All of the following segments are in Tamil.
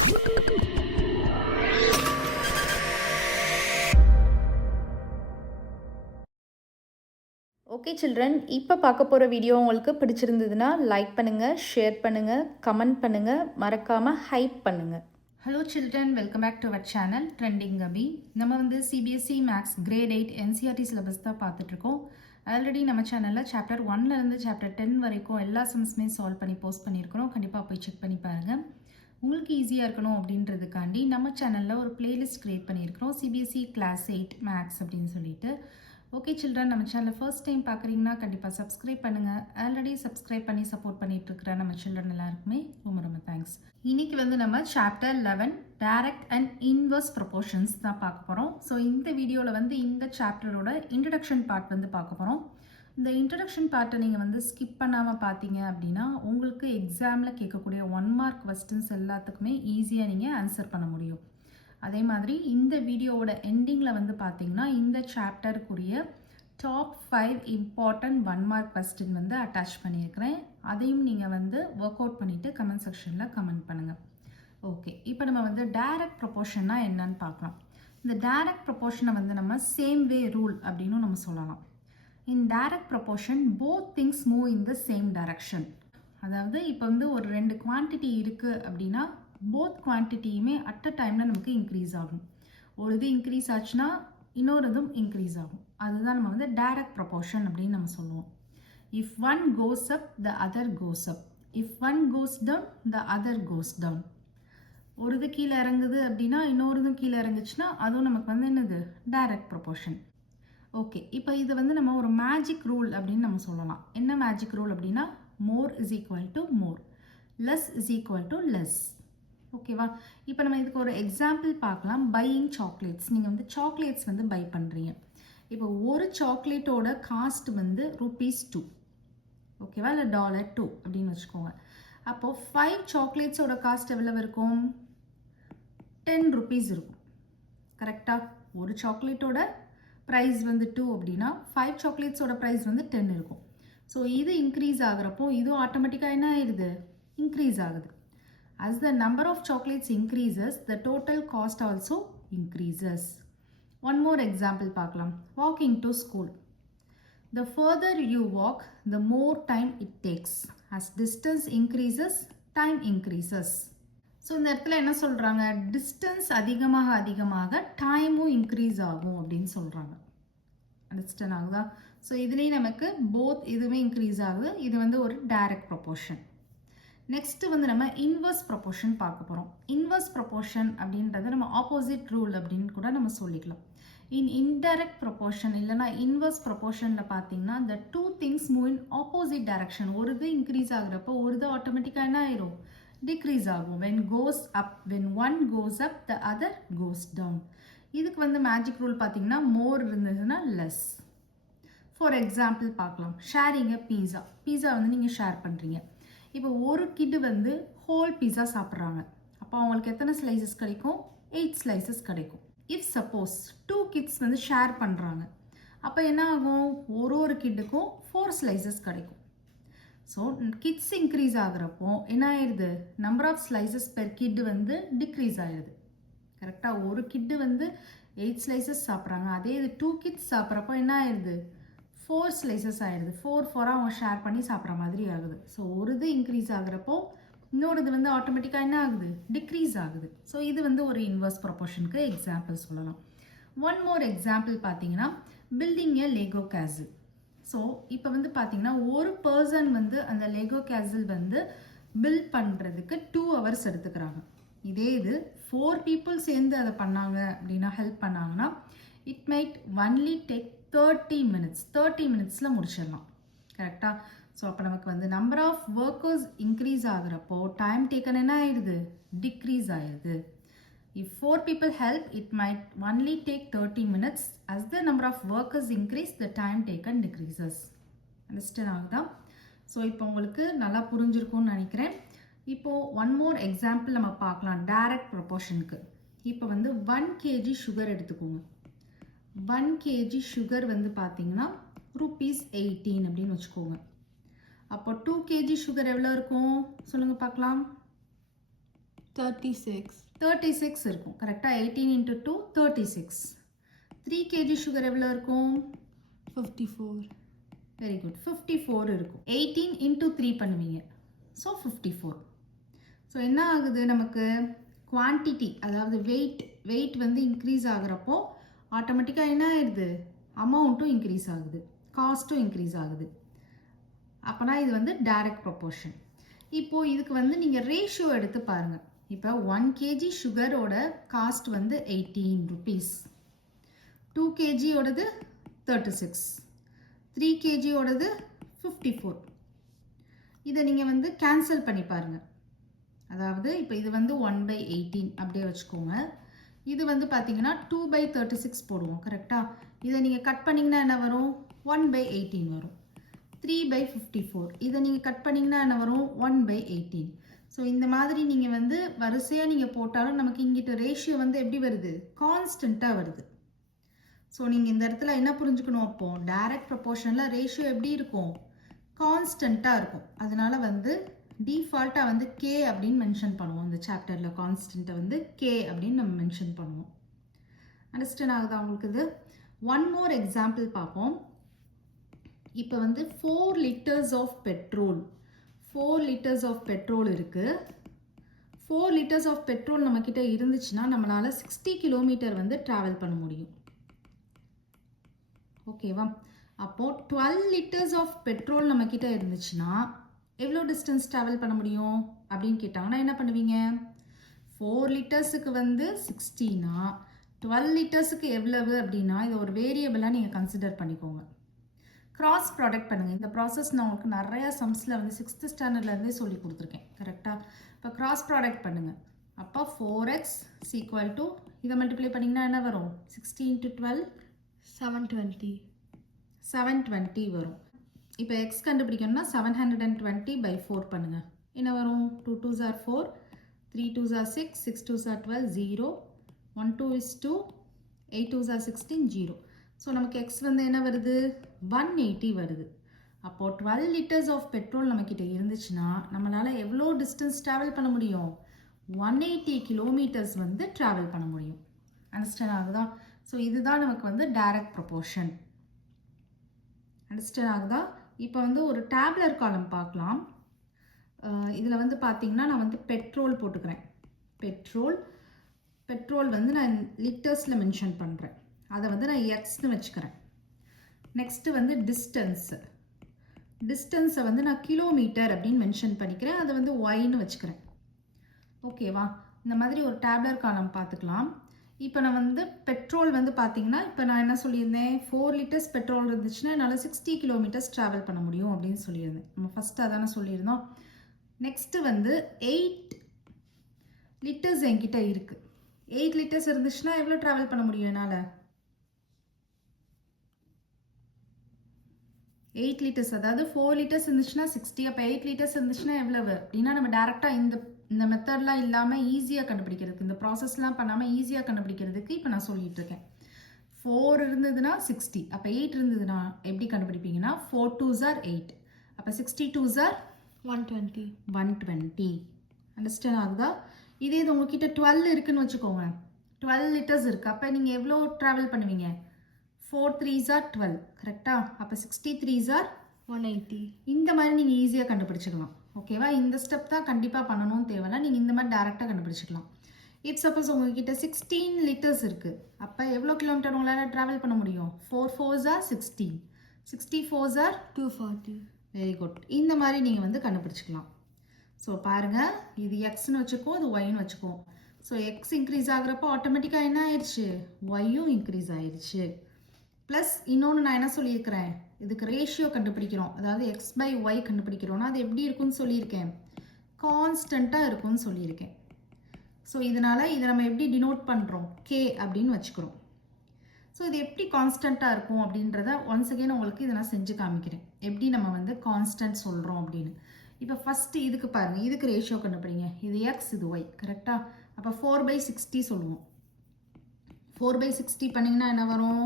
ஓகே சில்ட்ரன், இப்போ பார்க்க போகிற வீடியோ உங்களுக்கு பிடிச்சிருந்ததுன்னா லைக் பண்ணுங்கள், ஷேர் பண்ணுங்கள், கமெண்ட் பண்ணுங்கள், மறக்காமல் ஹைப் பண்ணுங்கள். Hello children, welcome back to our channel trending Abi. நம்ம வந்து CBSE maths grade 8 NCERT syllabus தான் பார்த்துட்ருக்கோம். ஆல்ரெடி நம்ம சேனலில் சாப்டர் 1லேருந்து சாப்டர் 10 வரைக்கும் எல்லா சம்ஸுமே சால்வ் பண்ணி போஸ்ட் பண்ணியிருக்கிறோம். கண்டிப்பாக போய் செக் பண்ணி பாருங்கள். உங்களுக்கு ஈஸியாக இருக்கணும் அப்படின்றதுக்காண்டி நம்ம சேனலில் ஒரு பிளேலிஸ்ட் க்ரியேட் பண்ணியிருக்கிறோம், சிபிஎஸ்சி கிளாஸ் 8 மேக்ஸ் அப்படின்னு சொல்லிட்டு. ஓகே சில்ட்ரன், நம்ம சேனலை ஃபர்ஸ்ட் டைம் பார்க்குறீங்கன்னா கண்டிப்பாக சப்ஸ்கிரைப் பண்ணுங்கள். ஆல்ரெடி சப்ஸ்கிரைப் பண்ணி சப்போர்ட் பண்ணிட்டு இருக்கிற நம்ம சில்ட்ரன் எல்லாருக்குமே ரொம்ப ரொம்ப தேங்க்ஸ். இன்னைக்கு வந்து நம்ம chapter 11 direct and inverse proportions தான் பார்க்க போகிறோம். ஸோ இந்த வீடியோவில் வந்து இந்த சாப்டரோட இன்ட்ரடக்ஷன் பார்ட் வந்து பார்க்க போகிறோம். இந்த இன்ட்ரடக்ஷன் பார்ட்டை நீங்கள் வந்து ஸ்கிப் பண்ணாமல் பார்த்தீங்க அப்படின்னா உங்களுக்கு எக்ஸாமில் கேட்கக்கூடிய 1 மார்க் கொஸ்டின்ஸ் எல்லாத்துக்குமே ஈஸியாக நீங்கள் ஆன்சர் பண்ண முடியும். அதே மாதிரி இந்த வீடியோவோட எண்டிங்கில் வந்து பார்த்தீங்கன்னா இந்த சாப்டருக்குரிய டாப் 5 இம்பார்ட்டன்ட் 1 மார்க் கொஸ்டின் வந்து அட்டாச் பண்ணியிருக்கிறேன். அதையும் நீங்கள் வந்து ஒர்க் அவுட் பண்ணிவிட்டு கமெண்ட் செக்ஷனில் கமெண்ட் பண்ணுங்கள். ஓகே, இப்போ நம்ம வந்து டைரக்ட் ப்ரொபோர்ஷன்னா என்னன்னு பார்க்கலாம். இந்த டைரக்ட் ப்ரொபோர்ஷனை வந்து நம்ம சேம் வே ரூல் அப்படின்னு நம்ம சொல்லலாம். இன் direct proportion both things move in the same direction. அதாவது இப்போ வந்து ஒரு 2 குவான்டிட்டி இருக்குது அப்படின்னா போத் குவான்டிட்டியுமே அட் அ டைமில் நமக்கு இன்க்ரீஸ் ஆகும். ஒரு இது இன்க்ரீஸ் ஆச்சுன்னா இன்னொரு இதுவும் இன்க்ரீஸ் ஆகும். அதுதான் நம்ம வந்து டைரக்ட் ப்ரொபோர்ஷன் அப்படின்னு நம்ம சொல்லுவோம். If one goes up the other goes up, if one goes down the other goes down. ஒரு இது கீழே இறங்குது அப்படின்னா இன்னொரு இதுவும் கீழே இறங்குச்சுன்னா அதுவும் நமக்கு வந்து என்னது டைரக்ட் ப்ரொபோர்ஷன். ஓகே, இப்போ இது வந்து நம்ம ஒரு மேஜிக் ரூல் அப்படின்னு நம்ம சொல்லலாம். என்ன மேஜிக் ரூல் அப்படின்னா more is equal to more, less is equal to less. ஓகேவா? இப்போ நம்ம இதுக்கு ஒரு எக்ஸாம்பிள் பார்க்கலாம். Buying chocolates. நீங்கள் வந்து சாக்லேட்ஸ் வந்து பை பண்ணுறீங்க. இப்போ ஒரு சாக்லேட்டோட காஸ்ட் வந்து ₹2, ஓகேவா, இல்லை $2 அப்படின்னு வச்சுக்கோங்க. அப்போது 5 சாக்லேட்ஸோட காஸ்ட் எவ்வளவு இருக்கும்? ₹10 இருக்கும். கரெக்டாக? ஒரு சாக்லேட்டோட ப்ரைஸ் வந்து 2 அப்படின்னா 5 சாக்லேட்ஸோட ப்ரைஸ் வந்து 10 இருக்கும். ஸோ இது இன்க்ரீஸ் ஆகிறப்போ இதுவும் ஆட்டோமேட்டிக்காக என்ன ஆயிடுது? இன்க்ரீஸ் ஆகுது. As the number of chocolates increases, the total cost also increases. One more example பார்க்கலாம். Walking to school. The further you walk, the more time it takes. As distance increases, time increases. So இந்த இடத்துல என்ன சொல்கிறாங்க? டிஸ்டன்ஸ் அதிகமாக அதிகமாக டைமும் இன்க்ரீஸ் ஆகும் அப்படின்னு சொல்கிறாங்க. அண்டர்ஸ்டாண்ட் ஆகுதா? ஸோ இதுலேயும் நமக்கு போத் இதுவுமே இன்க்ரீஸ் ஆகுது. இது வந்து ஒரு டைரக்ட் ப்ரொபோர்ஷன். நெக்ஸ்ட் வந்து நம்ம இன்வர்ஸ் ப்ரொபோர்ஷன் பார்க்க போகிறோம். இன்வர்ஸ் ப்ரொபோர்ஷன் அப்படின்றத நம்ம ஆப்போசிட் ரூல் அப்படின்னு கூட நம்ம சொல்லிக்கலாம். இன் இன்டைரக்ட் ப்ரொபோர்ஷன் இல்லைனா இன்வர்ஸ் ப்ரொபோர்ஷனில் பார்த்தீங்கன்னா the two things move in opposite direction. ஒரு இது இன்க்ரீஸ் ஆகுறப்போ ஒரு இது ஆட்டோமேட்டிக்காக என்ன ஆயிரும்? டிக்ரீஸ் ஆகும். when goes up, when one goes up the other goes down. இதுக்கு வந்து மேஜிக் ரூல் பார்த்தீங்கன்னா மோர் இருந்ததுன்னா லெஸ். ஃபார் எக்ஸாம்பிள் பார்க்கலாம். ஷேரிங் எ பீஸா. பீஸா வந்து நீங்கள் ஷேர் பண்ணுறீங்க. இப்போ ஒரு கிட்டு வந்து ஹோல் பீஸா சாப்பிட்றாங்க. அப்போ அவங்களுக்கு எத்தனை ஸ்லைசஸ் கிடைக்கும்? 8 ஸ்லைசஸ் கிடைக்கும். இஃப் சப்போஸ் 2 கிட்ஸ் வந்து ஷேர் பண்ணுறாங்க, அப்போ என்ன ஆகும்? ஒரு கிட்டுக்கும் 4 ஸ்லைசஸ் கிடைக்கும். ஸோ கிட்ஸ் இன்க்ரீஸ் ஆகுறப்போ என்ன ஆயிடுது? Number of slices per kid வந்து டிக்ரீஸ் ஆயிடுது. கரெக்டாக? ஒரு கிட்டு வந்து 8 ஸ்லைசஸ் சாப்பிட்றாங்க. அதே இது 2 கிட்ஸ் சாப்பிட்றப்போ என்ன ஆயிடுது? 4 ஸ்லைசஸ் ஆயிடுது. 4 அவங்க ஷேர் பண்ணி சாப்பிட்ற மாதிரி ஆகுது. ஸோ ஒரு இது இன்க்ரீஸ் ஆகுறப்போ இன்னொரு இது வந்து ஆட்டோமேட்டிக்காக என்ன ஆகுது? டிக்ரீஸ் ஆகுது. ஸோ இது வந்து ஒரு இன்வர்ஸ் ப்ரொபோர்ஷனுக்கு எக்ஸாம்பிள் சொல்லலாம். ஒன் மோர் எக்ஸாம்பிள் பார்த்தீங்கன்னா பில்டிங் எ லெகோ கேசில். ஸோ இப்போ வந்து பார்த்தீங்கன்னா ஒரு பர்சன் வந்து அந்த லெகோ கேசில் வந்து பில்ட் பண்ணுறதுக்கு 2 hours எடுத்துக்கிறாங்க. இதே இது 4 people சேர்ந்து அதை பண்ணாங்க அப்படின்னா ஹெல்ப் பண்ணாங்கன்னா it might only take 30 minutes. 30 minutesல முடிச்சிடலாம். கரெக்டாக? ஸோ அப்போ நமக்கு வந்து நம்பர் ஆஃப் ஒர்க்கர்ஸ் இன்க்ரீஸ் ஆகுறப்போ டைம் டேக்கன் என்ன ஆயிடுது? டிக்ரீஸ் ஆயிடுது. If 4 people help, it might only take 30 minutes. As the number of workers increase, the time taken decreases. Understand ஆகுதா? ஸோ இப்போ உங்களுக்கு நல்லா புரிஞ்சிருக்கும்னு நினைக்கிறேன். இப்போது ஒன் மோர் எக்ஸாம்பிள் நம்ம பார்க்கலாம் டைரக்ட் ப்ரொபோர்ஷனுக்கு. இப்போ வந்து 1 kg சுகர் எடுத்துக்கோங்க. 1 kg சுகர் வந்து பார்த்தீங்கன்னா ₹18 அப்படின்னு வச்சுக்கோங்க. அப்போ 2 kg சுகர் எவ்வளோ இருக்கும்? சொல்லுங்கள் பார்க்கலாம். 36 இருக்கும் கரெக்டாக. 18 into 2 36. 3 kg சுகர் எவ்வளோ இருக்கும்? 54. வெரி குட், 54 இருக்கும். 18 into 3 பண்ணுவீங்க, ஸோ 54. ஸோ என்ன ஆகுது நமக்கு? குவான்டிட்டி, அதாவது வெயிட் வந்து இன்க்ரீஸ் ஆகுறப்போ ஆட்டோமேட்டிக்காக என்ன ஆயிடுது? அமௌண்ட்டும் இன்க்ரீஸ் ஆகுது, காஸ்ட்டும் இன்க்ரீஸ் ஆகுது. அப்போனா இது வந்து டைரக்ட் ப்ரொபோர்ஷன். இப்போது இதுக்கு வந்து நீங்கள் ரேஷியோ எடுத்து பாருங்கள். இப்போ 1 kg சுகரோட காஸ்ட் வந்து 18 rupees, 2 kg ஓடது 36, 3 kg ஓடது 54. இதை நீங்கள் வந்து கேன்சல் பண்ணி பாருங்கள். அதாவது இப்போ இது வந்து 1/18 அப்படியே வச்சுக்கோங்க. இது வந்து பார்த்தீங்கன்னா 2/36 போடுவோம் கரெக்டாக. இதை நீங்கள் கட் பண்ணிங்கன்னா என்ன வரும்? 1/18 வரும். 3/54 இதை நீங்கள் கட் பண்ணிங்கன்னா என்ன வரும்? 1/18. ஸோ இந்த மாதிரி நீங்கள் வந்து வரிசையாக நீங்கள் போட்டாலும் நமக்கு இங்கிட்ட ரேஷியோ வந்து எப்படி வருது? கான்ஸ்டண்ட்டாக வருது. ஸோ நீங்கள் இந்த இடத்துல என்ன புரிஞ்சுக்கணும்? அப்போது டைரக்ட் ப்ரொபோர்ஷனில் ரேஷியோ எப்படி இருக்கும்? கான்ஸ்டண்ட்டாக இருக்கும். அதனால வந்து டிஃபால்ட்டாக வந்து கே அப்படின்னு மென்ஷன் பண்ணுவோம். இந்த சாப்டரில் கான்ஸ்டண்ட்டை வந்து கே அப்படின்னு நம்ம மென்ஷன் பண்ணுவோம். அண்டர்ஸ்டாண்ட் ஆகுதா உங்களுக்கு? இது ஒன் மோர் எக்ஸாம்பிள் பார்ப்போம். இப்போ வந்து 4 liters of petrol, 4 liters of petrol இருக்குது. 4 liters ஆஃப் பெட்ரோல் நம்மக்கிட்ட இருந்துச்சுன்னா நம்மளால் 60 கிலோமீட்டர் வந்து ட்ராவல் பண்ண முடியும். ஓகேவா? அப்போது 12 liters ஆஃப் பெட்ரோல் நம்மக்கிட்ட இருந்துச்சுன்னா எவ்வளோ டிஸ்டன்ஸ் ட்ராவல் பண்ண முடியும் அப்படின்னு கேட்டாங்கன்னா என்ன பண்ணுவீங்க? 4 litersக்கு வந்து 60னா 12 litersக்கு எவ்வளவு அப்படின்னா இது ஒரு வேரியபிளாக நீங்கள் கன்சிடர் பண்ணிக்கோங்க. கிராஸ் ப்ராடக்ட் பண்ணுங்கள். இந்த ப்ராசஸ் நான் உங்களுக்கு நிறையா சம்ஸில் வந்து 6th ஸ்டாண்டர்ட்லேருந்தே சொல்லி கொடுத்துருக்கேன் கரெக்டாக. இப்போ கிராஸ் ப்ராடக்ட் பண்ணுங்கள். அப்போ 4x = இதை மல்டிப்ளை பண்ணிங்கன்னா என்ன வரும்? 60 into 12 720 வரும். இப்போ எக்ஸ் கண்டுபிடிக்கணும்னா 720/4 பண்ணுங்கள். என்ன வரும்? 2 2s are 4, 3 2s are 6, 6 2s are 12, 0, 1 2 is 2, 8 2s are 16, 0. So நமக்கு எக்ஸ் வந்து என்ன வருது? 180 வருது. அப்போது 12 liters ஆஃப் பெட்ரோல் நம்மக்கிட்ட இருந்துச்சுன்னா நம்மளால் எவ்வளோ டிஸ்டன்ஸ் ட்ராவல் பண்ண முடியும்? 180 கிலோமீட்டர்ஸ் வந்து ட்ராவல் பண்ண முடியும். அண்டர்ஸ்டாண்ட் ஆகுதா? ஸோ இதுதான் நமக்கு வந்து டைரக்ட் ப்ரொபோர்ஷன். அண்டர்ஸ்டாண்ட் ஆகுதா? இப்போ வந்து ஒரு டேப்லர் காலம் பார்க்கலாம். இதில் வந்து பார்த்தீங்கன்னா நான் வந்து பெட்ரோல் போட்டுக்கிறேன். பெட்ரோல் வந்து நான் லிட்டர்ஸில் மென்ஷன் பண்ணுறேன். அதை வந்து நான் எக்ஸ்னு வச்சுக்கிறேன். நெக்ஸ்ட்டு வந்து டிஸ்டன்ஸை வந்து நான் கிலோமீட்டர் அப்படின்னு மென்ஷன் பண்ணிக்கிறேன். அதை வந்து ஒய்னு வச்சுக்கிறேன். ஓகேவா? இந்த மாதிரி ஒரு டேப்லர் காலம் பார்த்துக்கலாம். இப்போ நான் வந்து பெட்ரோல் வந்து பார்த்தீங்கன்னா இப்போ நான் என்ன சொல்லியிருந்தேன்? 4 liters பெட்ரோல் இருந்துச்சுன்னா என்னால் 60 கிலோமீட்டர்ஸ் ட்ராவல் பண்ண முடியும் அப்படின்னு சொல்லியிருந்தேன். நம்ம ஃபஸ்ட்டு அதானே சொல்லியிருந்தோம். நெக்ஸ்ட்டு வந்து 8 liters என்கிட்ட இருக்குது. 8 liters இருந்துச்சுன்னா எவ்வளோ ட்ராவல் பண்ண முடியும் என்னால்? 8 liters, அதாவது 4 liters இருந்துச்சுன்னா 60, அப்போ 8 liters இருந்துச்சுன்னா எவ்வளவு அப்படின்னா நம்ம டேரெக்டாக இந்த மெத்தட்லாம் இல்லாமல் ஈஸியாக கண்டுபிடிக்கிறதுக்கு, இந்த ப்ராசஸ்லாம் பண்ணாமல் ஈஸியாக கண்டுபிடிக்கிறதுக்கு இப்போ நான் சொல்லிட்டு இருக்கேன். 4 இருந்ததுன்னா 60, அப்போ 8 இருந்ததுன்னா எப்படி கண்டுபிடிப்பீங்கன்னா 4 2s are 8, அப்போ 60 2s are 120. அண்டர்ஸ்டாண்ட் ஆகுதா? இதே இது உங்ககிட்ட 12 இருக்குன்னு வச்சுக்கோங்க. 12 liters இருக்குது. அப்போ நீங்கள் எவ்வளோ ட்ராவல் பண்ணுவீங்க? 4 3s are 12 கரெக்டாக. அப்போ 60 3s are 180. இந்த மாதிரி நீங்கள் ஈஸியாக கண்டுபிடிச்சிக்கலாம். ஓகேவா? இந்த ஸ்டெப் தான் கண்டிப்பாக பண்ணணும்னு தேவையில்ல. நீங்கள் இந்த மாதிரி டேரெக்டாக கண்டுபிடிச்சிக்கலாம். இப் சப்போஸ் உங்ககிட்ட 16 liters இருக்குது. அப்போ எவ்வளோ கிலோமீட்டர் உங்களால் ட்ராவல் பண்ண முடியும்? 4 4s are 16, 60 4s are 240. Very good. இந்த மாதிரி நீங்கள் வந்து கண்டுபிடிச்சிக்கலாம். ஸோ பாருங்கள், இது எக்ஸ்ன்னு வச்சுக்கோ, இது ஒய்ன்னு வச்சுக்கோ. ஸோ எக்ஸ் இன்க்ரீஸ் ஆகுறப்போ ஆட்டோமேட்டிக்காக என்ன ஆயிடுச்சு? ஒய்யும் இன்க்ரீஸ் ஆயிடுச்சு. ப்ளஸ் இன்னொன்று நான் என்ன சொல்லியிருக்கிறேன்? இதுக்கு ரேஷியோ கண்டுபிடிக்கிறோம், அதாவது எக்ஸ் பை ஒய் கண்டுபிடிக்கிறோன்னா அது எப்படி இருக்குன்னு சொல்லியிருக்கேன்? கான்ஸ்டண்ட்டாக இருக்கும்னு சொல்லியிருக்கேன். ஸோ இதனால் இதை நம்ம எப்படி டினோட் பண்ணுறோம்? கே அப்படின்னு வச்சுக்கிறோம். ஸோ இது எப்படி கான்ஸ்டண்ட்டாக இருக்கும் அப்படின்றத ஒன்ஸ் அகெயின் உங்களுக்கு இதை நான் செஞ்சு காமிக்கிறேன், எப்படி நம்ம வந்து கான்ஸ்டன்ட் சொல்கிறோம் அப்படின்னு. இப்போ ஃபஸ்ட்டு இதுக்கு பாருங்கள், இதுக்கு ரேஷியோ கண்டுபிடிங்க. இது எக்ஸ், இது ஒய் கரெக்டாக. அப்போ 4/60 சொல்லுவோம். 4/60 பண்ணிங்கன்னா என்ன வரும்?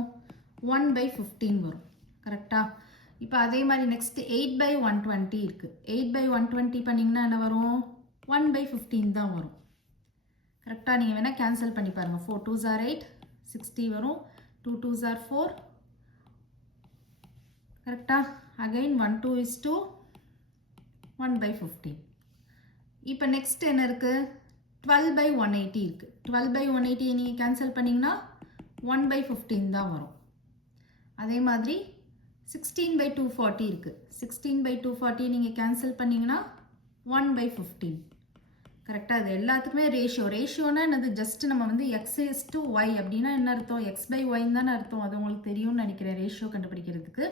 1/15 வரும் கரெக்டாக. இப்போ அதே மாதிரி நெக்ஸ்ட்டு 8/120 இருக்குது. 8/120 பண்ணிங்கன்னா என்ன வரும்? 1/15 தான் வரும். கரெக்டாக நீங்கள் வேணால் கேன்சல் பண்ணி பாருங்கள். 4 2s are 8, 60 வரும். 2 2s are 4. கரெக்டாக அகைன் 1 2 is 2, 1/15. இப்போ நெக்ஸ்ட் என்ன இருக்குது? 12/180 இருக்குது. 12/180 நீங்கள் கேன்சல் பண்ணிங்கன்னா 1/15 தான் வரும். அதே மாதிரி 16/240 இருக்குது. 16/240 நீங்கள் கேன்சல் பண்ணிங்கன்னா 1/15. கரெக்டாக இது எல்லாத்துக்குமே ரேஷியோனா என்னது? ஜஸ்ட் நம்ம வந்து x/y அப்படின்னா என்ன அர்த்தம்? x/y தானே அர்த்தம். அது உங்களுக்கு தெரியும்னு நினைக்கிறேன் ரேஷியோ கண்டுபிடிக்கிறதுக்கு.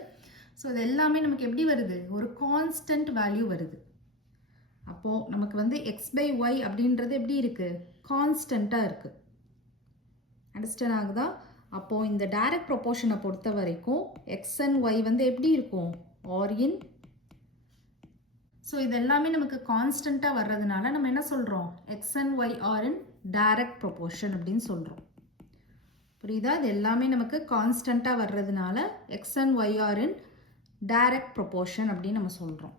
ஸோ இது எல்லாமே நமக்கு எப்படி வருது? ஒரு கான்ஸ்டன்ட் வேல்யூ வருது. அப்போது நமக்கு வந்து x/y அப்படின்றது எப்படி இருக்குது? கான்ஸ்டண்ட்டாக இருக்குது. அண்டர்ஸ்டாண்ட் ஆகுதா? அப்போது இந்த டைரக்ட் ப்ரொபோர்ஷனை பொறுத்த வரைக்கும் x and y வந்து எப்படி இருக்கும்? ஆர் இன். ஸோ இது எல்லாமே நமக்கு கான்ஸ்டண்ட்டாக வர்றதுனால நம்ம என்ன சொல்கிறோம்? X and y are in direct proportion அப்படின்னு சொல்கிறோம். புரியுதா? இது எல்லாமே நமக்கு கான்ஸ்டண்ட்டாக வர்றதுனால x and y are in direct proportion அப்படின்னு நம்ம சொல்கிறோம்.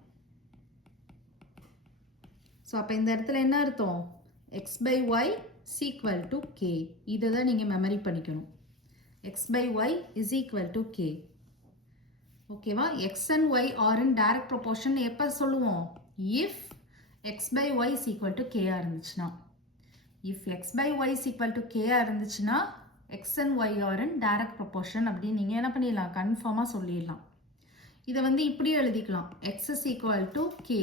ஸோ அப்போ இந்த இடத்துல என்ன அர்த்தம்? x/y = k. இதை தான் நீங்கள் மெமரி பண்ணிக்கணும். x/y = k. ஓகேவா? X and y are in direct proportion எப்போ சொல்லுவோம்? இஃப் x/y = k இருந்துச்சுன்னா. இஃப் x/y = k இருந்துச்சுன்னா x and y are in direct proportion அப்படின்னு நீங்கள் என்ன பண்ணிடலாம்? கன்ஃபார்மாக சொல்லிடலாம். இதை வந்து இப்படியும் எழுதிக்கலாம். x = ky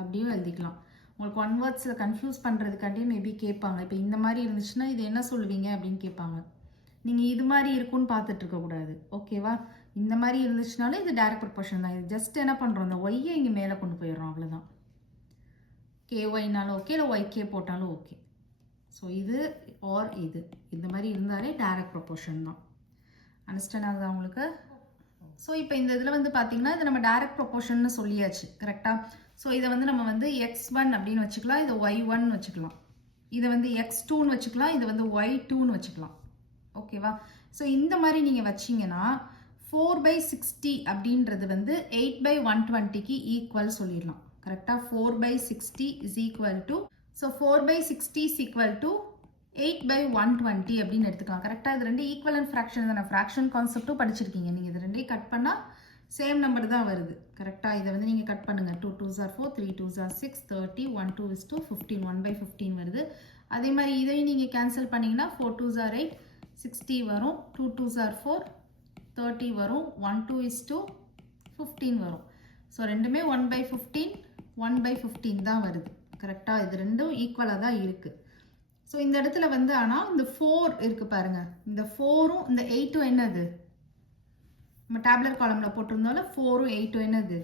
அப்படியும் எழுதிக்கலாம். உங்களுக்கு ஒன் வேர்ட்ஸில் கன்ஃபியூஸ் பண்ணுறதுக்காண்டி மேபி கேட்பாங்க. இப்போ இந்த மாதிரி இருந்துச்சுன்னா இது என்ன சொல்லுவீங்க அப்படின்னு கேட்பாங்க. நீங்கள் இது மாதிரி இருக்குன்னு பார்த்துட்டு இருக்கக்கூடாது. ஓகேவா? இந்த மாதிரி இருந்துச்சுனாலும் இது டைரக்ட் ப்ரொபோர்ஷன் தான். இது ஜஸ்ட் என்ன பண்ணுறோம்? இந்த ஒய்யை இங்கே மேலே கொண்டு போயிடுறோம், அவ்வளோதான். KY-னாலும் ஓகே, இல்லை YK போட்டாலும் ஓகே. ஸோ இது ஆர் இது இந்த மாதிரி இருந்தாலே டைரக்ட் ப்ரொபோர்ஷன் தான். அண்டர்ஸ்டாண்ட் ஆகுதா உங்களுக்கு? ஸோ இப்போ இந்த இதில் வந்து பார்த்தீங்கன்னா இது நம்ம டைரக்ட் ப்ரொபோர்ஷன்னு சொல்லியாச்சு. கரெக்டாக? ஸோ இதை வந்து நம்ம வந்து x1 அப்படின்னு வச்சுக்கலாம், இதை y1 வச்சுக்கலாம், இதை வந்து x2ன்னு வச்சுக்கலாம், இதை வந்து y2ன்னு வச்சுக்கலாம். ஓகேவா? ஸோ இந்த மாதிரி நீங்கள் வச்சிங்கன்னா 4/60 அப்படின்றது வந்து 8/120க்கு ஈக்குவல் சொல்லிடலாம். கரெக்டாக? 4/60 = ஸோ 4/60 = 8/120 அப்படின்னு எடுத்துக்கலாம். கரெக்டாக? இது ரெண்டு ஈக்குவலன்ட் ஃப்ராக்ஷன் தானே. ஃப்ராக்ஷன் கான்செப்ட்டும் படிச்சிருக்கீங்க நீங்கள். இது ரெண்டையும் கட் பண்ணால் சேம் நம்பர் தான் வருது. கரெக்டாக? இதை வந்து நீங்கள் கட் பண்ணுங்கள். 2 2s are 4, 3 2s are 6, 30, 1 2 is 2, 15, 1/15 வருது. அதே மாதிரி இதையும் நீங்கள் கேன்சல் பண்ணிங்கன்னா 4 2s are 8, 60 வரும். 2 2s are 4, 30 வரும். 1 2 is 2, 15 வரும். ஸோ ரெண்டுமே 1/15, 1/15 தான் வருது. கரெக்டாக? இது ரெண்டும் ஈக்குவலாக தான் இருக்குது. ஸோ இந்த இடத்துல வந்து ஆனால் இந்த 4 இருக்குது பாருங்கள். இந்த 4ம் இந்த 8ம் என்னது? நம்ம டேப்லர் காலமில் போட்டிருந்தாலும் 4ம் 8ம் என்னது?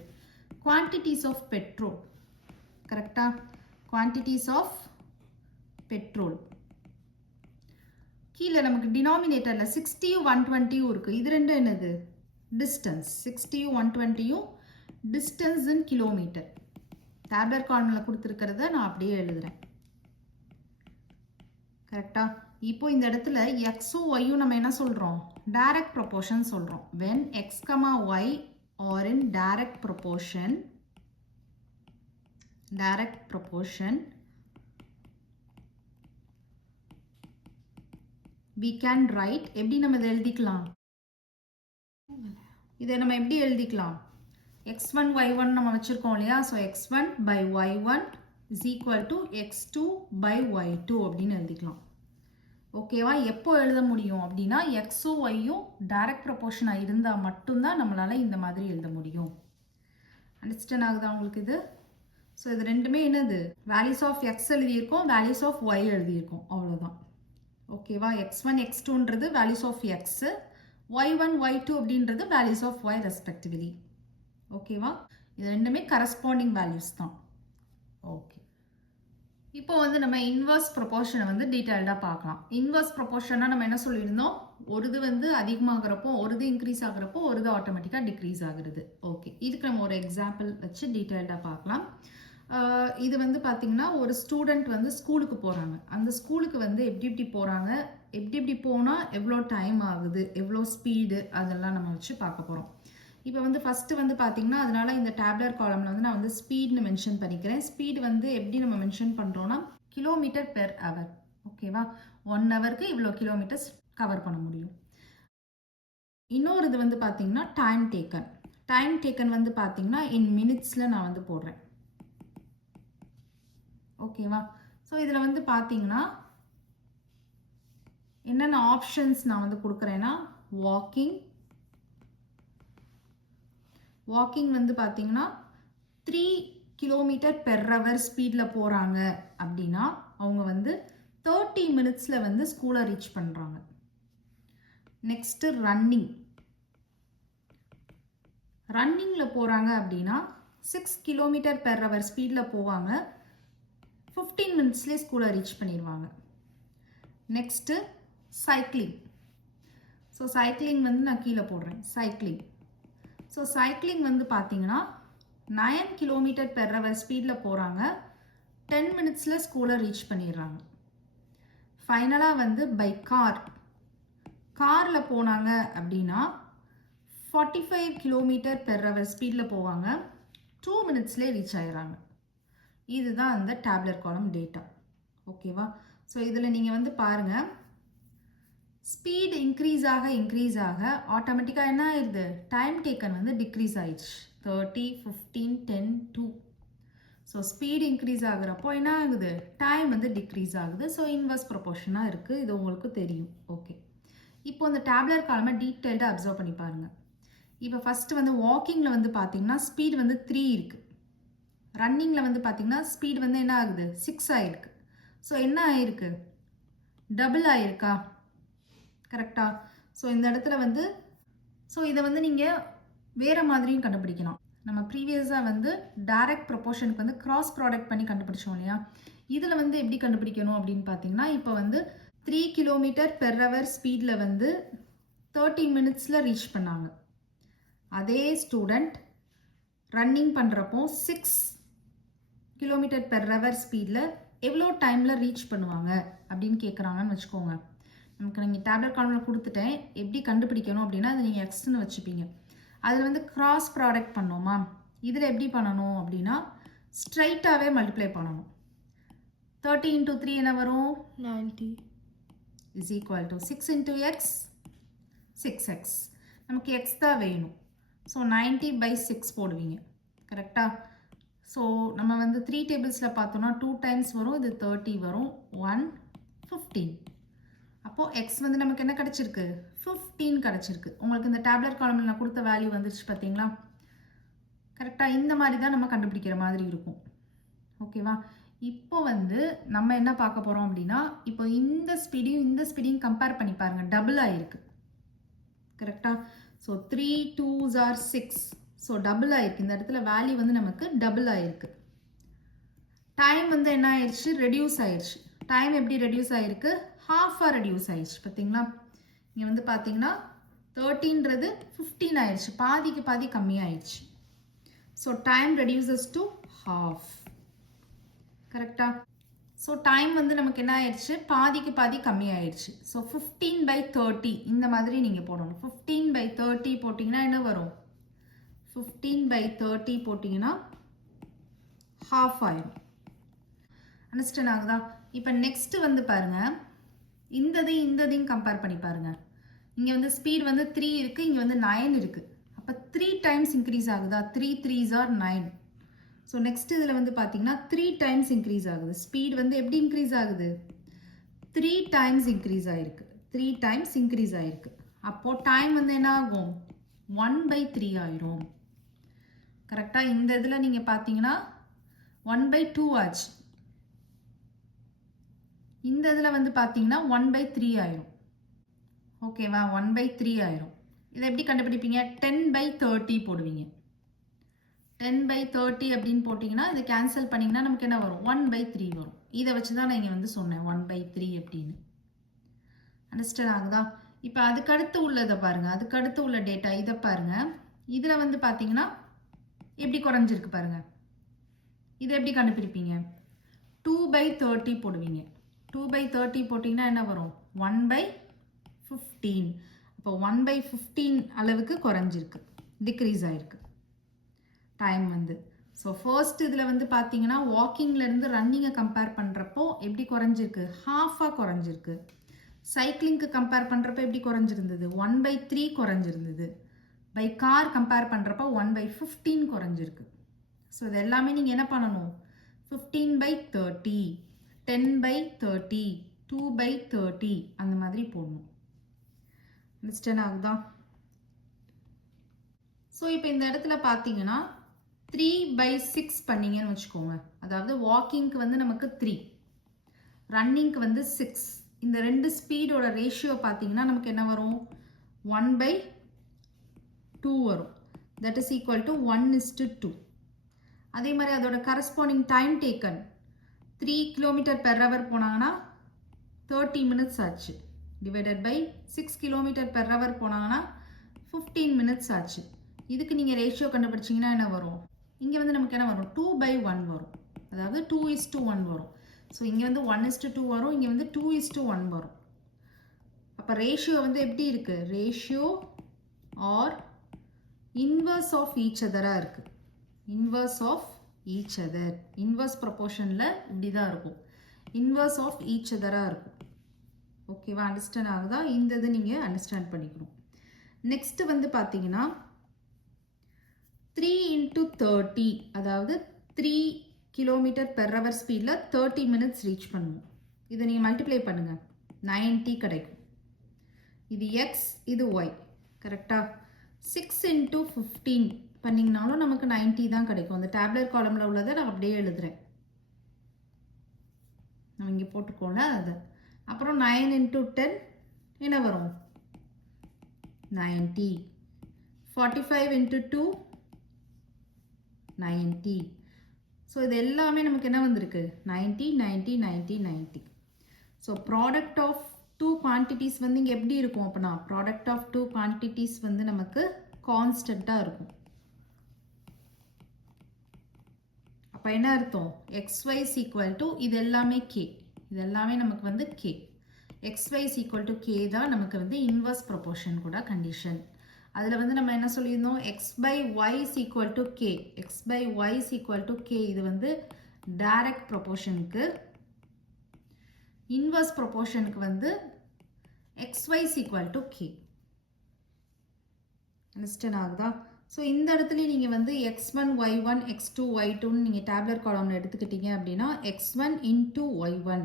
Quantities of petrol. கரெக்டாக? Quantities of petrol. கீழே நமக்கு டினாமினேட்டரில் 60யும் 120யும் இருக்குது. இது ரெண்டும் என்னது? டிஸ்டன்ஸ். 60யும் 120யும் டிஸ்டன்ஸ் இன் கிலோமீட்டர். டேப்லர் காலமில் கொடுத்துருக்கிறத நான் அப்படியே எழுதுகிறேன். கரெக்டாக? இப்போ இந்த இடத்துல எக்ஸும் ஒய்யும் நம்ம என்ன சொல்கிறோம்? டைரக்ட் ப்ரொபோர்ஷன் சொல்கிறோம். when x, y are in direct proportion, we can write, எப்படி நம்ம இதை எழுதிக்கலாம்? இதை நம்ம எப்படி எழுதிக்கலாம்? x1 y1 நம்ம வச்சுருக்கோம் இல்லையா? ஸோ x1/y1 = x2/y2 அப்படின்னு எழுதிக்கலாம். ஓகேவா? எப்போ எழுத முடியும் அப்படின்னா எக்ஸும் ஒய்யும் டைரக்ட் ப்ரொபோர்ஷனாக இருந்தால் மட்டும்தான் நம்மளால் இந்த மாதிரி எழுத முடியும். அண்டர்ஸ்டாண்ட் ஆகுதா உங்களுக்கு இது? ஸோ இது ரெண்டுமே என்னது? வேல்யூஸ் ஆஃப் எக்ஸ் எழுதியிருக்கோம், வேல்யூஸ் ஆஃப் ஒய் எழுதியிருக்கோம், அவ்வளோதான். ஓகேவா? x1 x2ன்றது values of x, y1 y2 அப்படின்றது வேல்யூஸ் ஆஃப் ஒய் ரெஸ்பெக்டிவ்லி. ஓகேவா? இது ரெண்டுமே கரஸ்பாண்டிங் வேல்யூஸ் தான். ஓகே. இப்போ வந்து நம்ம இன்வர்ஸ் ப்ரொபோர்ஷனை வந்து டீட்டெயில்டாக பார்க்கலாம். இன்வர்ஸ் ப்ரொபோர்ஷனாக நம்ம என்ன சொல்லியிருந்தோம்? ஒரு இது வந்து அதிகமாகிறப்போ ஒரு இது இன்க்ரீஸ் ஆகிறப்போ ஒரு இது ஆட்டோமேட்டிக்காக டிக்ரீஸ் ஆகுறது. ஓகே. இதுக்கு நம்ம ஒரு எக்ஸாம்பிள் வச்சு டீட்டெயில்டாக பார்க்கலாம். இது வந்து பார்த்திங்கன்னா ஒரு ஸ்டூடெண்ட் வந்து ஸ்கூலுக்கு போகிறாங்க. அந்த ஸ்கூலுக்கு வந்து எப்படி போகிறாங்க, எப்படி போனால் எவ்வளோ டைம் ஆகுது, எவ்வளோ ஸ்பீடு, அதெல்லாம் நம்ம வச்சு பார்க்க போகிறோம். இப்போ வந்து ஃபஸ்ட்டு வந்து பார்த்திங்கன்னா அதனால இந்த டேப்லர் காலமில் வந்து நான் வந்து ஸ்பீட்னு மென்ஷன் பண்ணிக்கிறேன். ஸ்பீடு வந்து எப்படி நம்ம மென்ஷன் பண்ணுறோன்னா km/h. ஓகேவா? 1 ஹவருக்கு இவ்வளோ கிலோமீட்டர்ஸ் கவர் பண்ண முடியும். இன்னொரு இது வந்து பார்த்தீங்கன்னா டைம் டேக்கன். டைம் டேக்கன் வந்து பார்த்தீங்கன்னா இன் மினிட்ஸில் நான் வந்து போடுறேன். ஓகேவா? ஸோ இதில் வந்து பார்த்தீங்கன்னா என்னென்ன ஆப்ஷன்ஸ் நான் வந்து கொடுக்குறேன்னா வாக்கிங் வந்து பார்த்தீங்கன்னா 3 கிலோமீட்டர் பெர் ஹவர் ஸ்பீடில் போகிறாங்க அப்படின்னா அவங்க வந்து 30 மினிட்ஸில் வந்து ஸ்கூலை ரீச் பண்ணுறாங்க. நெக்ஸ்ட்டு ரன்னிங்கில் போகிறாங்க அப்படின்னா 6 கிலோமீட்டர் பெர் ஹவர் ஸ்பீடில் போவாங்க, 15 மினிட்ஸ்லேயே ஸ்கூலை ரீச் பண்ணிடுவாங்க. Next cycling. ஸோ சைக்கிளிங் வந்து நான் கீழே போடுறேன். ஸோ சைக்கிளிங் வந்து பார்த்தீங்கன்னா 9 கிலோமீட்டர் பெர் ஹவர் ஸ்பீடில் போகிறாங்க, 10 மினிட்ஸில் ஸ்கூலை ரீச் பண்ணிடுறாங்க. ஃபைனலாக வந்து பை காரில் போனாங்க அப்படின்னா 45 கிலோமீட்டர் பெர் ஹவர் ஸ்பீடில் போவாங்க, 2 மினிட்ஸ்லேயே ரீச் ஆகிடுறாங்க. இதுதான் அந்த டேப்லெட் காலம் டேட்டா. ஓகேவா? ஸோ இதில் நீங்கள் வந்து பாருங்கள், ஸ்பீடு இன்க்ரீஸ் ஆக ஆட்டோமேட்டிக்காக என்ன ஆயிடுது, டைம் டேக்கன் வந்து டிக்ரீஸ் ஆயிடுச்சு. 30, 15, 10, 2. ஸோ ஸ்பீடு இன்க்ரீஸ் ஆகுறப்போ என்ன ஆகுது, டைம் வந்து டிக்ரீஸ் ஆகுது. ஸோ இன்வர்ஸ் ப்ரொபோர்ஷனாக இருக்குது, இது உங்களுக்கு தெரியும். ஓகே, இப்போ இந்த டேப்லெட் காலமை டீட்டெயில்டாக அப்சர்வ் பண்ணி பாருங்கள். இப்போ ஃபஸ்ட்டு வந்து வாக்கிங்கில் வந்து பார்த்தீங்கன்னா ஸ்பீடு வந்து 3 இருக்குது. ரன்னிங்கில் வந்து பார்த்தீங்கன்னா ஸ்பீடு வந்து என்ன ஆகுது, 6 ஆகிருக்கு. ஸோ என்ன ஆகிருக்கு, டபுள் ஆகிருக்கா? கரெக்டாக? ஸோ இந்த இடத்துல வந்து இதை வந்து நீங்கள் வேறு மாதிரியும் கண்டுபிடிக்கலாம். நம்ம ப்ரீவியஸாக வந்து டைரக்ட் ப்ரொபோர்ஷனுக்கு வந்து கிராஸ் ப்ராடக்ட் பண்ணி கண்டுபிடிச்சோம் இல்லையா? இதில் வந்து எப்படி கண்டுபிடிக்கணும் அப்படின்னு பார்த்தீங்கன்னா, இப்போ வந்து 3 கிலோமீட்டர் பெர் ஹவர் ஸ்பீடில் வந்து 30 மினிட்ஸில் ரீச் பண்ணாங்க. அதே ஸ்டூடெண்ட் ரன்னிங் பண்ணுறப்போ 6 கிலோமீட்டர் பெர் ஹவர் ஸ்பீடில் எவ்வளோ டைமில் ரீச் பண்ணுவாங்க அப்படின்னு கேட்குறாங்கன்னு வச்சுக்கோங்க. நமக்கு நீங்கள் டேப்லெட் காலமில் கொடுத்துட்டேன், எப்படி கண்டுபிடிக்கணும் அப்படின்னா அதை நீங்கள் எக்ஸ்ன்னு வச்சுப்பீங்க. அதில் வந்து கிராஸ் ப்ராடக்ட் பண்ணோமா, இதில் எப்படி பண்ணணும் அப்படின்னா ஸ்ட்ரைட்டாகவே மல்டிப்ளை பண்ணணும். 30 into 3 என்ன வரும், 90 is equal to 6 into x, 6x. நமக்கு x தான் வேணும். ஸோ 90/6 போடுவீங்க. கரெக்டாக? ஸோ நம்ம வந்து 3 டேபிள்ஸில் பார்த்தோன்னா 2 டைம்ஸ் வரும், இது 30 வரும், 1, 15. அப்போது எக்ஸ் வந்து நமக்கு என்ன கிடச்சிருக்கு, 15 கிடச்சிருக்கு. உங்களுக்கு இந்த டேப்லெட் காலமில் நான் கொடுத்த வேல்யூ வந்துருச்சு பார்த்தீங்களா? கரெக்டாக இந்த மாதிரி தான் நம்ம கண்டுபிடிக்கிற மாதிரி இருக்கும். ஓகேவா? இப்போ வந்து நம்ம என்ன பார்க்க போகிறோம் அப்படின்னா, இப்போ இந்த ஸ்பீடையும் கம்பேர் பண்ணி பாருங்கள், டபுள் ஆகிருக்கு. கரெக்டாக? So 3 2s are 6. So double ஆகிருக்கு. இந்த இடத்துல வேல்யூ வந்து நமக்கு டபுள் ஆகிருக்கு. டைம் வந்து என்ன ஆயிடுச்சு, ரெடியூஸ் ஆயிடுச்சு. டைம் எப்படி ரெடியூஸ் ஆகிருக்கு, ஹாஃபாக ரெடியூஸ் ஆயிடுச்சு. பார்த்தீங்களா? இங்கே வந்து பார்த்தீங்கன்னா 30ன்றது 15 ஆயிடுச்சு, பாதிக்கு பாதி கம்மியாயிடுச்சு. So time reduces to half. கரெக்டாக? ஸோ டைம் வந்து நமக்கு என்ன ஆயிடுச்சு, பாதிக்கு பாதி கம்மியாயிடுச்சு. ஸோ 15/30 இந்த மாதிரி நீங்கள் போடணும். 15/30 போட்டிங்கன்னா என்ன வரும், 15/30 போட்டிங்கன்னா ஹாஃப் ஆயிடும். அண்டர்ஸ்டாண்ட் ஆகுதா? இப்போ நெக்ஸ்ட்டு வந்து பாருங்கள், இந்ததையும் கம்பேர் பண்ணி பாருங்கள். இங்கே வந்து ஸ்பீட் வந்து 3 இருக்குது, இங்கே வந்து 9 இருக்குது. அப்போ 3 டைம்ஸ் இன்க்ரீஸ் ஆகுதா, 3 3s are 9. ஸோ நெக்ஸ்ட் இதில் வந்து பார்த்தீங்கன்னா 3 டைம்ஸ் இன்க்ரீஸ் ஆகுது. ஸ்பீட் வந்து எப்படி இன்க்ரீஸ் ஆகுது, 3 டைம்ஸ் இன்க்ரீஸ் ஆகிருக்கு. 3 டைம்ஸ் இன்க்ரீஸ் ஆகிருக்கு. அப்போது டைம் வந்து என்ன ஆகும், 1/3 ஆயிரும். கரெக்டாக? இந்த இதில் நீங்கள் பார்த்தீங்கன்னா 1/2 ஆச்சு. இந்த இதில் வந்து பார்த்தீங்கன்னா 1/3 ஆயிரும். ஓகேவா? 1/3 ஆயிரும். இதை எப்படி கண்டுபிடிப்பீங்க, 10/30 போடுவீங்க. 10/30 அப்படின்னு போட்டிங்கன்னா இதை கேன்சல் பண்ணிங்கன்னா நமக்கு என்ன வரும், 1/3 வரும். இதை வச்சு தான் நான் இங்கே வந்து சொன்னேன் 1/3 அப்படின்னு. அண்டர்ஸ்டாண்ட் ஆகுதா? இப்போ அதுக்கடுத்து உள்ளதை பாருங்கள், அதுக்கடுத்து உள்ள டேட்டா இதை பாருங்கள். இதில் வந்து பார்த்தீங்கன்னா எப்படி குறைஞ்சிருக்கு பாருங்கள். இதை எப்படி கண்டுபிடிப்பீங்க, 2/30 போடுவீங்க. 2/30 போட்டிங்கன்னா என்ன வரும், 1/15. இப்போ 1/15 அளவுக்கு குறைஞ்சிருக்கு, டிக்ரீஸ் ஆகிருக்கு டைம் வந்து. ஸோ ஃபர்ஸ்ட் இதில் வந்து பார்த்தீங்கன்னா வாக்கிங்லேருந்து ரன்னிங்கை கம்பேர் பண்ணுறப்போ எப்படி குறைஞ்சிருக்கு, ஹாஃபாக குறைஞ்சிருக்கு. சைக்கிளிங்க்கு கம்பேர் பண்ணுறப்போ எப்படி குறைஞ்சிருந்தது, 1/3 குறைஞ்சிருந்தது. பை கார் கம்பேர் பண்ணுறப்போ 1/15 குறைஞ்சிருக்கு. ஸோ இது எல்லாமே நீங்கள் என்ன பண்ணணும், 15/30, 10/30, 2/30 அந்த மாதிரி போடணும். அண்டர்ஸ்டாண்ட் ஆகுதா? ஸோ இப்போ இந்த இடத்துல பார்த்தீங்கன்னா 3/6 பண்ணீங்கன்னு வச்சுக்கோங்க. அதாவது வாக்கிங்க்கு வந்து நமக்கு 3, ரன்னிங்க்கு வந்து 6. இந்த ரெண்டு ஸ்பீடோட ரேஷியோ பார்த்தீங்கன்னா நமக்கு என்ன வரும், 1/2 வரும். That is equal to 1:2. அதே மாதிரி அதோட கரஸ்பாண்டிங் டைம் டேக்கன் 3 km/h போனாங்கன்னா 30 minutes ஆச்சு. டிவைடட் பை 6 km/h போனாங்கன்னா 15 minutes ஆச்சு. இதுக்கு நீங்கள் ரேஷியோ கண்டுபிடிச்சிங்கன்னா என்ன வரும், இங்கே வந்து நமக்கு என்ன வரும், 2/1 வரும். அதாவது 2:1 வரும். ஸோ இங்கே வந்து 1:2 வரும், இங்கே வந்து 2:1 வரும். அப்போ ரேஷியோ வந்து எப்படி இருக்குது, ratio are inverse of each அதராக இருக்குது. Inverse of each other, inverse ப்ரொபோர்ஷனில் இப்படி தான் இருக்கும், இன்வர்ஸ் ஆஃப் ஈச் அதராக இருக்கும். ஓகேவா, அண்டர்ஸ்டாண்ட் ஆகுதா? இந்த இது நீங்கள் அண்டர்ஸ்டாண்ட் பண்ணிக்கணும். நெக்ஸ்ட் வந்து பார்த்தீங்கன்னா 3 × 30, அதாவது 3 km/h ஸ்பீடில் 30 minutes ரீச் பண்ணுவோம். இதை நீங்கள் மல்டிப்ளை பண்ணுங்கள், 90 கிடைக்கும். இது எக்ஸ், இது ஒய், கரெக்டாக? 6 × 15 பண்ணிங்கனாலும் நமக்கு 90 தான் கிடைக்கும். அந்த டேப்லெட் காலமில் உள்ளதை நான் அப்படியே எழுதுகிறேன், நம்ம இங்கே போட்டுக்கோல அது. அப்புறம் 9 × 10 என்ன வரும், 90. 45 × 2 90. ஸோ இது எல்லாமே நமக்கு என்ன வந்திருக்கு, 90 90 90 90. So product of two quantities வந்து இங்கே எப்படி இருக்கும் அப்படின்னா, ப்ராடக்ட் ஆஃப் டூ குவான்டிட்டிஸ் வந்து நமக்கு கான்ஸ்டண்ட்டாக இருக்கும். அப்போ என்ன அர்த்தம், xy is equal to இது எல்லாமே k, இது எல்லாமே நமக்கு வந்து k. xy is equal to k தான் நமக்கு வந்து இன்வர்ஸ் ப்ரொபோர்ஷன் கூட கண்டிஷன். அதில் வந்து நம்ம என்ன சொல்லியிருந்தோம், x/y is equal to k, x/y is equal to k. இது வந்து டைரக்ட் ப்ரொபோர்ஷனுக்கு. இன்வர்ஸ் ப்ரொபோர்ஷனுக்கு வந்து xy is equal to k. Understand ஆகுதா? ஸோ இந்த இடத்துலையும் நீங்கள் வந்து x1 y1 x2 y2ன்னு நீங்கள் டேப்லெட் காலமில் எடுத்துக்கிட்டீங்க அப்படின்னா x1 × y1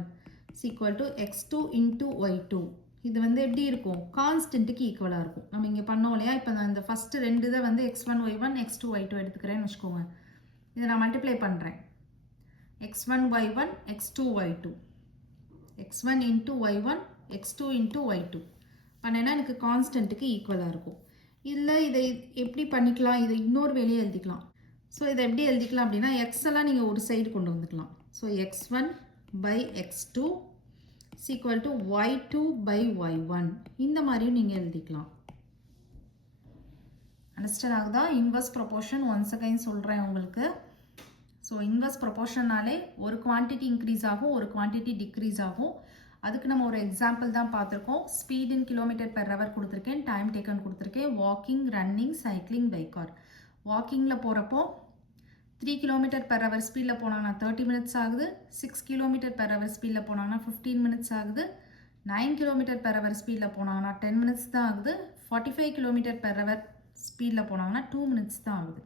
is equal to x2 × y2. இது வந்து எப்படி இருக்கும், கான்ஸ்டன்ட்டுக்கு ஈக்குவலாக இருக்கும். நம்ம இங்கே பண்ணோம் இல்லையா, இப்போ நான் இந்த ஃபஸ்ட்டு ரெண்டு இதை வந்து x1 y1 x2 y2 எடுத்துக்கிறேன்னு வச்சுக்கோங்க. இதை நான் மல்டிப்ளை பண்ணுறேன், x1 y1 x2 y2, x1 × y1 x2 × y2 பண்ணேன்னா எனக்கு கான்ஸ்டன்ட்டுக்கு ஈக்குவலாக இருக்கும். இல்லை இதை எப்படி பண்ணிக்கலாம், இதை இன்னொரு வெளியே எழுதிக்கலாம். ஸோ இதை எப்படி எழுதிக்கலாம் அப்படின்னா, எக்ஸ் எல்லாம் நீங்கள் ஒரு சைடு கொண்டு வந்துக்கலாம். So x1/x2 is equal to y2/y1 இந்த மாதிரியும் நீங்கள் எழுதிக்கலாம். அண்டர்ஸ்டாண்ட் ஆகுதா? இன்வர்ஸ் ப்ரொபோர்ஷன் ஒன்ஸ் அகைன் சொல்கிறேன் உங்களுக்கு. ஸோ இன்வர்ஸ் ப்ரொபோர்ஷன்னாலே ஒரு குவான்டிட்டி இன்க்ரீஸ் ஆகும், ஒரு குவான்டிட்டி டிக்ரீஸ் ஆகும். அதுக்கு நம்ம ஒரு எக்ஸாம்பிள் தான் பார்த்துருக்கோம். ஸ்பீட் இன் km/h கொடுத்துருக்கேன், டைம் டேக்கன் கொடுத்துருக்கேன். Walking, running, cycling, by car. வாக்கிங்கில் போகிறப்போ 3 km/h ஸ்பீடில் போனாங்கன்னா 30 minutes ஆகுது. 6 km/h ஸ்பீடில் போனாங்கன்னா 15 minutes ஆகுது. 9 km/h ஸ்பீடில் போனாங்கன்னா 10 minutes தான் ஆகுது. 45 km/h ஸ்பீடில் போனாங்கன்னா 2 minutes தான் ஆகுது.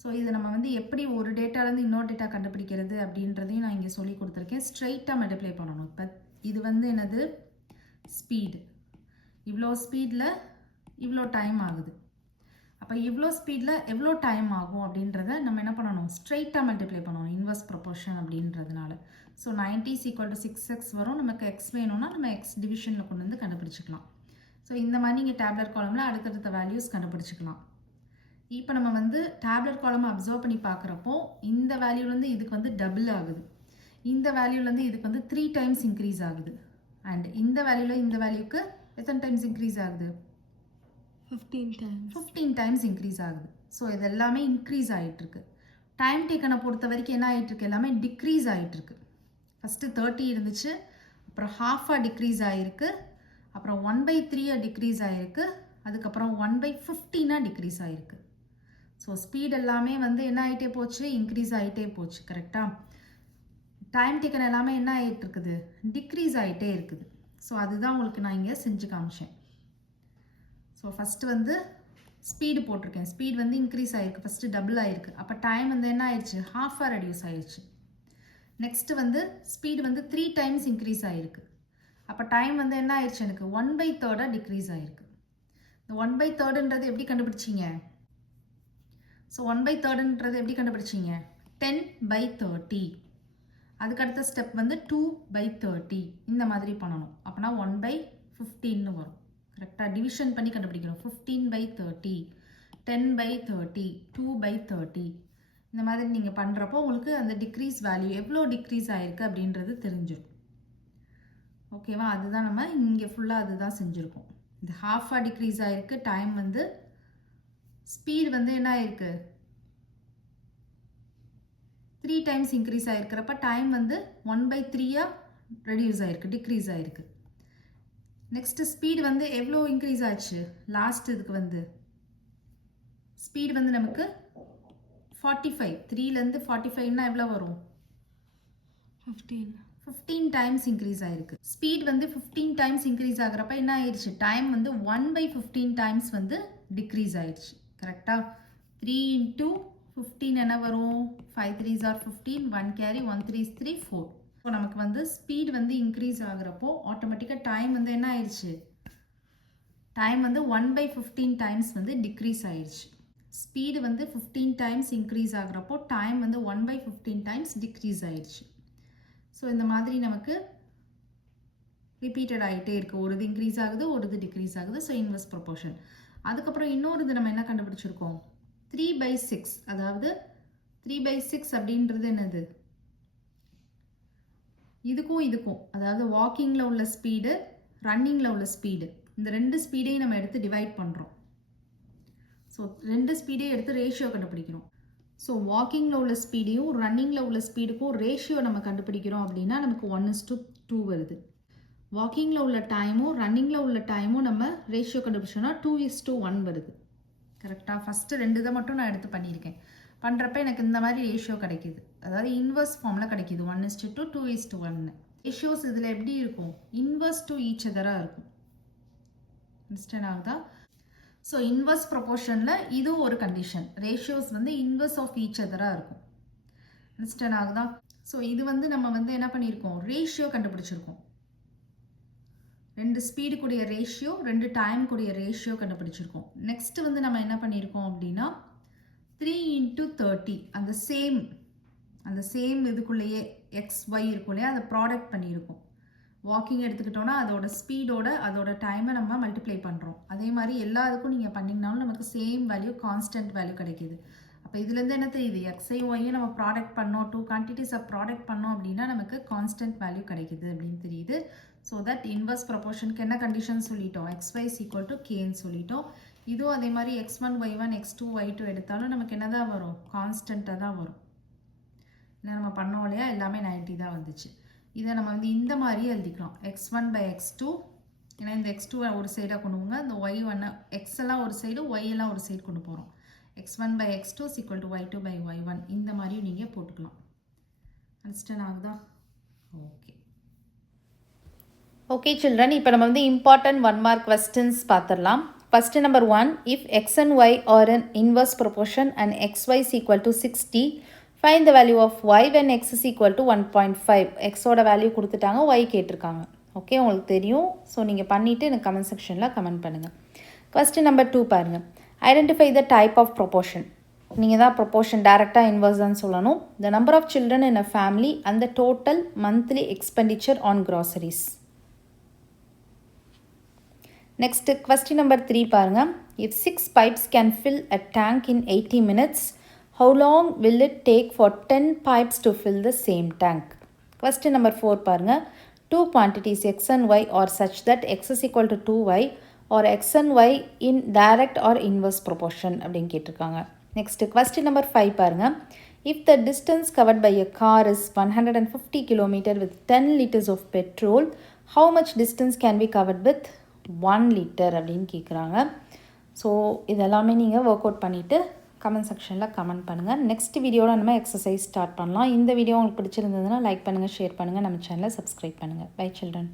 ஸோ இதை நம்ம வந்து எப்படி ஒரு டேட்டாலேருந்து இன்னொரு டேட்டா கண்டுபிடிக்கிறது அப்படின்றதையும் நான் இங்கே சொல்லி கொடுத்துருக்கேன். ஸ்ட்ரைட்டாக மல்டிப்ளை பண்ணணும். இப்போ இது வந்து என்னது, ஸ்பீடு. இவ்வளோ ஸ்பீடில் இவ்வளோ டைம் ஆகுது. அப்போ இவ்வளோ ஸ்பீடில் எவ்வளோ டைம் ஆகும் அப்படின்றத நம்ம என்ன பண்ணணும், ஸ்ட்ரைட்டாக மல்டிப்ளை பண்ணணும், இன்வர்ஸ் ப்ரொபோர்ஷன் அப்படின்றதுனால. So 90 is equal to 6x வரும். நமக்கு எக்ஸ் வேணும்னா நம்ம எக்ஸ் டிவிஷனில் கொண்டு வந்து கண்டுபிடிச்சிக்கலாம். ஸோ இந்த மாதிரி நீங்கள் டேப்லெட் காலமில் அடுத்தடுத்த வேல்யூஸ் கண்டுபிடிச்சிக்கலாம். இப்போ நம்ம வந்து டேப்லெட் காலம் அப்சர்வ் பண்ணி பார்க்குறப்போ இந்த வேல்யூலேருந்து இதுக்கு வந்து டபுள் ஆகுது, இந்த வேல்யூலேருந்து இதுக்கு வந்து 3 times இன்க்ரீஸ் ஆகுது. அண்ட் இந்த வேல்யூவில் இந்த வேல்யூக்கு எத்தனை டைம்ஸ் இன்க்ரீஸ் ஆகுது, 15 times இன்க்ரீஸ் ஆகுது. ஸோ இது எல்லாமே இன்க்ரீஸ் ஆகிட்டுருக்கு. டைம் டேக்கனை பொறுத்த வரைக்கும் என்ன ஆகிட்டுருக்கு, எல்லாமே டிக்ரீஸ் ஆகிட்டுருக்கு. ஃபஸ்ட்டு 30 இருந்துச்சு, அப்புறம் ஹாஃபாக டிக்ரீஸ் ஆகிருக்கு, அப்புறம் 1/3 டிக்ரீஸ் ஆகிருக்கு, அதுக்கப்புறம் 1/15 டிக்ரீஸ் ஆகிருக்கு. ஸோ ஸ்பீட் எல்லாமே வந்து என்ன ஆகிட்டே போச்சு, இன்க்ரீஸ் ஆகிட்டே போச்சு. கரெக்டாக? டைம் டேக்கன் எல்லாமே என்ன ஆகிட்டு இருக்குது, டிக்ரீஸ் ஆகிட்டே இருக்குது. ஸோ அதுதான் உங்களுக்கு நான் இங்கே செஞ்சு காமிச்சேன். ஸோ ஃபஸ்ட்டு வந்து ஸ்பீடு போட்டிருக்கேன். ஸ்பீட் வந்து இன்க்ரீஸ் ஆகிருக்கு, ஃபஸ்ட்டு டபுள் ஆகிருக்கு. அப்போ டைம் வந்து என்ன ஆயிடுச்சு, ஹாஃபாக ரெடியூஸ் ஆயிடுச்சு. நெக்ஸ்ட்டு வந்து ஸ்பீடு வந்து 3 டைம்ஸ் இன்க்ரீஸ் ஆகிருக்கு. அப்போ டைம் வந்து என்ன ஆயிடுச்சு, எனக்கு 1/3 டிக்ரீஸ் ஆகிருக்கு. இந்த 1/3ன்றது எப்படி கண்டுபிடிச்சிங்க? ஸோ 1/3ன்றது எப்படி கண்டுபிடிச்சிங்க? 10/30. அதுக்கு அடுத்த ஸ்டெப் வந்து 2/30 இந்த மாதிரி பண்ணணும். அப்போனா 1/15 வரும். கரெக்டாக டிவிஷன் பண்ணி கண்டுபிடிக்கணும். 15/30, 10/30, 2/30 இந்த மாதிரி நீங்கள் பண்ணுறப்போ உங்களுக்கு அந்த டிக்ரீஸ் வேல்யூ எவ்வளோ டிக்ரீஸ் ஆகிருக்கு அப்படின்றது தெரிஞ்சிடும். ஓகேவா? அதுதான் நம்ம இங்கே ஃபுல்லாக அதுதான் செஞ்சுருக்கோம். இது ஹாஃபாக டிக்ரீஸ் ஆகிருக்கு. டைம் வந்து ஸ்பீட் வந்து என்ன ஆயிருக்கு, 3 டைம்ஸ் இன்க்ரீஸ் ஆகிருக்கிறப்ப டைம் வந்து 1/3 ரெடியூஸ் ஆகிருக்கு, டிக்ரீஸ் ஆகிருக்கு. நெக்ஸ்ட்டு ஸ்பீடு வந்து எவ்வளோ இன்க்ரீஸ் ஆச்சு, லாஸ்ட் இதுக்கு வந்து ஸ்பீடு வந்து நமக்கு 45, 3லேருந்து 45னா எவ்வளோ வரும், 15 டைம்ஸ் இன்க்ரீஸ் ஆகிருக்கு. ஸ்பீட் வந்து 15 டைம்ஸ் இன்க்ரீஸ் ஆகிறப்ப என்ன ஆயிடுச்சு, டைம் வந்து 1/15 டைம்ஸ் வந்து டிக்ரீஸ் ஆயிடுச்சு. கரெக்டாக? 3 × 15 என்ன வரும், 5 3s are 15, 1 carry, 1 3s 3, 4. So நமக்கு வந்து ஸ்பீட் வந்து இன்க்ரீஸ் ஆகிறப்போ ஆட்டோமேட்டிக்காக டைம் வந்து என்ன ஆயிடுச்சு, டைம் வந்து 1/15 டைம்ஸ் வந்து டிக்ரீஸ் ஆயிடுச்சு. ஸ்பீடு வந்து 15 டைம்ஸ் இன்க்ரீஸ் ஆகிறப்போ டைம் வந்து 1/15 டைம்ஸ் டிக்ரீஸ் ஆயிடுச்சு. ஸோ இந்த மாதிரி நமக்கு ரிப்பீட்டட் ஆகிட்டே இருக்குது. ஒரு இது இன்க்ரீஸ் ஆகுது, ஒரு இது டிக்ரீஸ் ஆகுது. So inverse proportion. அதுக்கப்புறம் இன்னொரு இது நம்ம என்ன கண்டுபிடிச்சிருக்கோம், 3/6. அதாவது 3/6 அப்படின்றது என்னது, இதுக்கும் அதாவது வாக்கிங்கில் உள்ள ஸ்பீடு, ரன்னிங்கில் உள்ள ஸ்பீடு, இந்த 2 ஸ்பீடையும் நம்ம எடுத்து டிவைட் பண்ணுறோம். ஸோ 2 ஸ்பீடையும் எடுத்து ரேஷியோ கண்டுபிடிக்கிறோம். ஸோ வாக்கிங்கில் உள்ள ஸ்பீடையும் ரன்னிங்கில் உள்ள ஸ்பீடுக்கும் ரேஷியோ நம்ம கண்டுபிடிக்கிறோம் அப்படின்னா நமக்கு 1:2 வருது. வாக்கிங்கில் உள்ள டைமும் ரன்னிங்கில் உள்ள டைமும் நம்ம ரேஷியோ கண்டுபிடிச்சோன்னா 2:1 வருது. கரெக்டாக? ஃபஸ்ட்டு 2 இதை மட்டும் நான் எடுத்து பண்ணியிருக்கேன். பண்ணுறப்ப எனக்கு இந்த மாதிரி ரேஷியோ கிடைக்கிது. அதாவது இன்வர்ஸ் ஃபார்மில் கிடைக்கிது, 1:2, 2:1. ரேஷியோஸ் இதில் எப்படி இருக்கும், இன்வர்ஸ் டு ஈச் அதராக இருக்கும். அண்டர்ஸ்டாண்ட் ஆகுதா? ஸோ இன்வர்ஸ் ப்ரொபோர்ஷனில் இதுவும் ஒரு கண்டிஷன், ரேஷியோஸ் வந்து இன்வர்ஸ் ஆஃப் ஈச் அதராக இருக்கும். அண்டர்ஸ்டாண்ட் ஆகுதா? ஸோ இது வந்து நம்ம வந்து என்ன பண்ணியிருக்கோம், ரேஷியோ கண்டுபிடிச்சிருக்கோம். 2 ஸ்பீடு கூடிய ரேஷியோ, 2 டைம் கூடிய ரேஷியோ கண்டுபிடிச்சிருக்கோம். நெக்ஸ்ட்டு வந்து நம்ம என்ன பண்ணியிருக்கோம் அப்படின்னா 3 × 30 அந்த சேம் இதுக்குள்ளேயே XY இருக்கும் இல்லையா, அதை ப்ராடக்ட் பண்ணியிருக்கோம். வாக்கிங் எடுத்துக்கிட்டோன்னா அதோட ஸ்பீடோட அதோட டைமை நம்ம மல்டிப்ளை பண்ணுறோம். அதே மாதிரி எல்லா இதுக்கும் நீங்கள் பண்ணிங்கனாலும் நமக்கு சேம் வேல்யூ, கான்ஸ்டன்ட் வேல்யூ கிடைக்கிது. அப்போ இதுலேருந்து என்ன தெரியுது, XI Yயை நம்ம ப்ராடக்ட் பண்ணோம், 2 குவான்டிட்டிஸை ப்ராடக்ட் பண்ணோம் அப்படின்னா நமக்கு கான்ஸ்டன்ட் வேல்யூ கிடைக்கிது அப்படின்னு தெரியுது. ஸோ தட் இன்வர்ஸ் ப்ரொபோர்ஷனுக்கு என்ன கண்டிஷன் சொல்லிட்டோம், XY = Kன்னு சொல்லிட்டோம். இதுவும் அதே மாதிரி X1 Y1 X2 Y2 எடுத்தாலும் நமக்கு என்ன தான் வரும், கான்ஸ்டண்ட்டாக தான் வரும். ஏன்னா நம்ம பண்ணோம் இல்லையா, எல்லாமே 90 தான் வந்துச்சு. இதை நம்ம வந்து இந்த மாதிரி எழுதிக்கலாம், X1/X2. ஏன்னா இந்த X2 ஒரு சைடாக கொண்டு போங்க, இந்த Y1 X எல்லாம் ஒரு சைடு, Y எல்லாம் ஒரு சைடு கொண்டு போகிறோம். X1/X2 = Y2/Y1 இந்த மாதிரியும் நீங்கள் போட்டுக்கலாம். அண்டர்ஸ்டாண்ட் ஆகுதா? ஓகே. ஓகே சில்ட்ரன், இப்போ நம்ம வந்து இம்பார்ட்டன்ட் 1 மார்க் கொஸ்டின்ஸ் பார்த்துடலாம். Question number 1, if x and y are in inverse proportion and xy is equal to 60, find the value of y when x is equal to 1.5. x ஓட வேல்யூ கொடுத்துட்டாங்க, y கேட்டிருக்காங்க. ஓகே, உங்களுக்கு தெரியும். ஸோ நீங்கள் பண்ணிவிட்டு எனக்கு கமெண்ட் செக்ஷனில் கமெண்ட் பண்ணுங்கள். Question number 2 பாருங்கள். Identify the type of proportion. நீங்கள் தான் ப்ரொபோர்ஷன் டைரெக்டாக இன்வர்ஸ்ன்னு சொல்லணும். The number of children in a family and the total monthly expenditure on groceries. Next, question number 3 பாருங்க. If 6 pipes can fill a tank in 80 minutes, how long will it take for 10 pipes to fill the same tank? Question number 4 பாருங்க. Two quantities x and y are such that x is equal to 2y or x and y in direct or inverse proportion அப்படின்னு கேட்டிருக்காங்க. Next, question number 5 பாருங்க. If the distance covered by a car is 150 km with 10 liters of petrol, how much distance can be covered with 1 liter அப்படின்னு கேட்குறாங்க. ஸோ இதெல்லாமே நீங்கள் ஒர்க் அவுட் பண்ணிவிட்டு கமெண்ட் செக்ஷனில் கமெண்ட் பண்ணுங்கள். நெக்ஸ்ட் வீடியோவில் நம்ம எக்ஸசைஸ் ஸ்டார்ட் பண்ணலாம். இந்த வீடியோ உங்களுக்கு பிடிச்சிருந்ததுன்னா லைக் பண்ணுங்கள், ஷேர் பண்ணுங்கள், நம்ம சேனலை சப்ஸ்கிரைப் பண்ணுங்கள். Bye children.